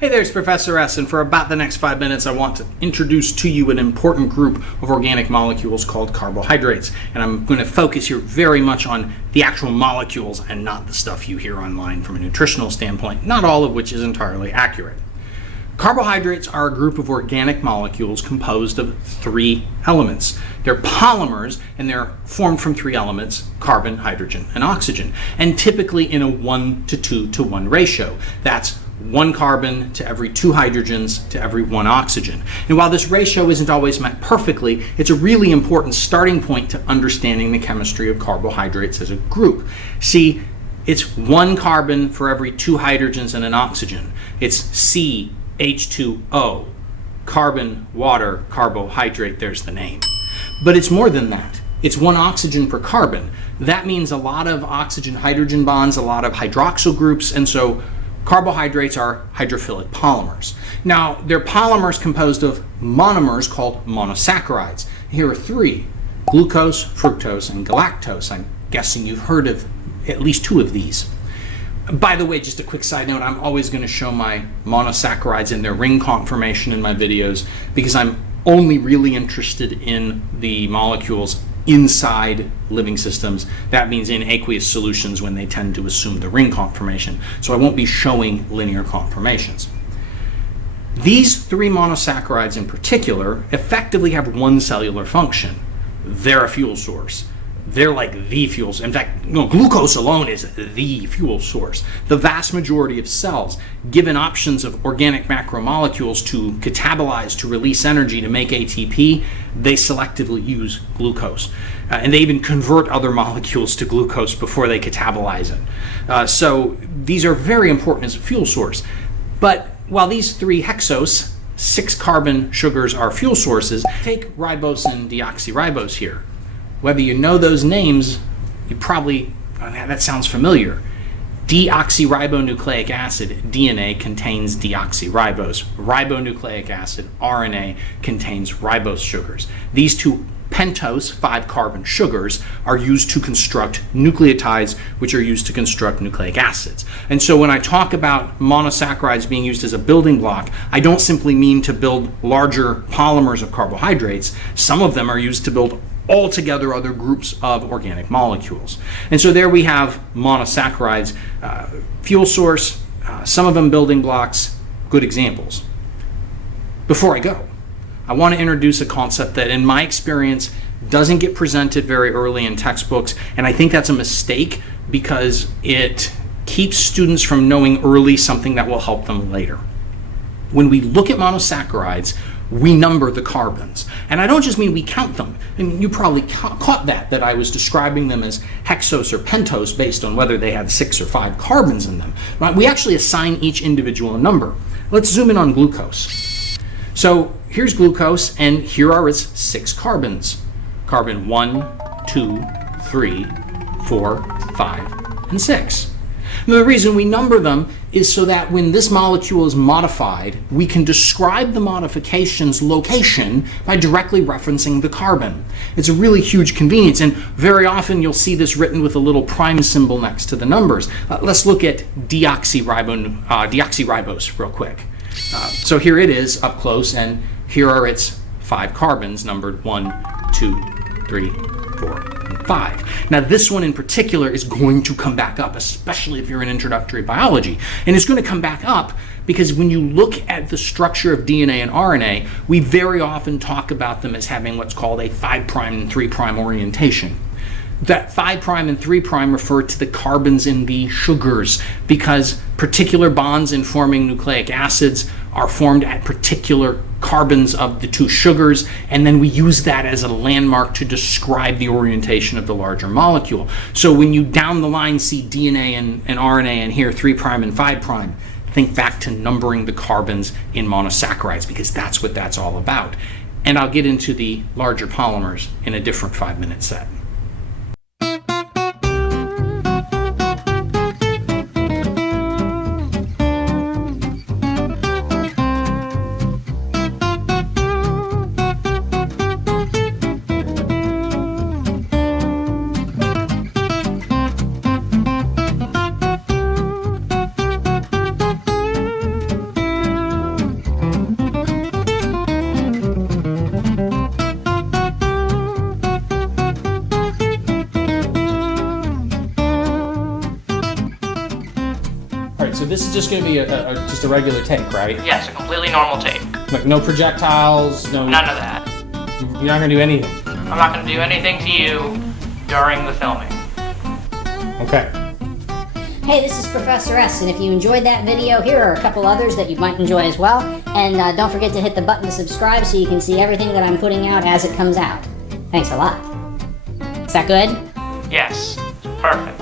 Hey there, it's Professor S, and for about the next 5 minutes I want to introduce to you an important group of organic molecules called carbohydrates. And I'm going to focus here very much on the actual molecules and not the stuff you hear online from a nutritional standpoint, not all of which is entirely accurate. Carbohydrates are a group of organic molecules composed of three elements. They're polymers, and they're formed from three elements: carbon, hydrogen, and oxygen, and typically in a 1 to 2 to 1 ratio. That's 1 carbon to every 2 hydrogens to every 1 oxygen. And while this ratio isn't always met perfectly, it's a really important starting point to understanding the chemistry of carbohydrates as a group. See, it's 1 carbon for every 2 hydrogens and an oxygen. It's CH2O, carbon, water, carbohydrate, there's the name. But it's more than that. It's 1 oxygen per carbon. That means a lot of oxygen-hydrogen bonds, a lot of hydroxyl groups, and so carbohydrates are hydrophilic polymers. Now, they're polymers composed of monomers called monosaccharides. Here are 3: glucose, fructose, and galactose. I'm guessing you've heard of at least 2 of these. By the way, just a quick side note, I'm always going to show my monosaccharides in their ring conformation in my videos because I'm only really interested in the molecules inside living systems. That means in aqueous solutions when they tend to assume the ring conformation. So I won't be showing linear conformations. These 3 monosaccharides in particular effectively have one cellular function. They're a fuel source. They're like the fuels. In fact, glucose alone is the fuel source. The vast majority of cells, given options of organic macromolecules to catabolize, to release energy, to make ATP, they selectively use glucose. And they even convert other molecules to glucose before they catabolize it. So these are very important as a fuel source. But while these 3 hexose, 6 carbon sugars are fuel sources, take ribose and deoxyribose here. Whether you know those names, you probably, that sounds familiar. Deoxyribonucleic acid, DNA, contains deoxyribose. Ribonucleic acid, RNA, contains ribose sugars. These 2 pentose 5-carbon sugars are used to construct nucleotides, which are used to construct nucleic acids. And so when I talk about monosaccharides being used as a building block, I don't simply mean to build larger polymers of carbohydrates. Some of them are used to build altogether other groups of organic molecules. And so there we have monosaccharides, fuel source, some of them building blocks, good examples. Before I go, I want to introduce a concept that in my experience doesn't get presented very early in textbooks, and I think that's a mistake because it keeps students from knowing early something that will help them later. When we look at monosaccharides, we number the carbons. And I don't just mean we count them. I mean, you probably caught that I was describing them as hexose or pentose based on whether they had 6 or 5 carbons in them. Right? We actually assign each individual a number. Let's zoom in on glucose. So here's glucose, and here are its 6 carbons. Carbon 1, 2, 3, 4, 5, and 6. Now, the reason we number them is so that when this molecule is modified, we can describe the modification's location by directly referencing the carbon. It's a really huge convenience, and very often you'll see this written with a little prime symbol next to the numbers. Let's look at deoxyribose real quick. So here it is up close, and here are its 5 carbons numbered 1, 2, 3, 4, and 5. Now this one in particular is going to come back up, especially if you're in introductory biology. And it's going to come back up because when you look at the structure of DNA and RNA, we very often talk about them as having what's called a 5' and 3' orientation. That 5' and 3' refer to the carbons in the sugars because particular bonds in forming nucleic acids are formed at particular carbons of the 2 sugars, and then we use that as a landmark to describe the orientation of the larger molecule. So when you down the line see DNA and RNA and here 3' and 5', think back to numbering the carbons in monosaccharides because that's what that's all about. And I'll get into the larger polymers in a different 5-minute set. this is just going to be just a regular take, right? Yes, a completely normal take. Like no projectiles, no... None of that. You're not going to do anything? I'm not going to do anything to you during the filming. Okay. Hey, this is Professor S, and if you enjoyed that video, here are a couple others that you might enjoy as well. And don't forget to hit the button to subscribe so you can see everything that I'm putting out as it comes out. Thanks a lot. Is that good? Yes, perfect.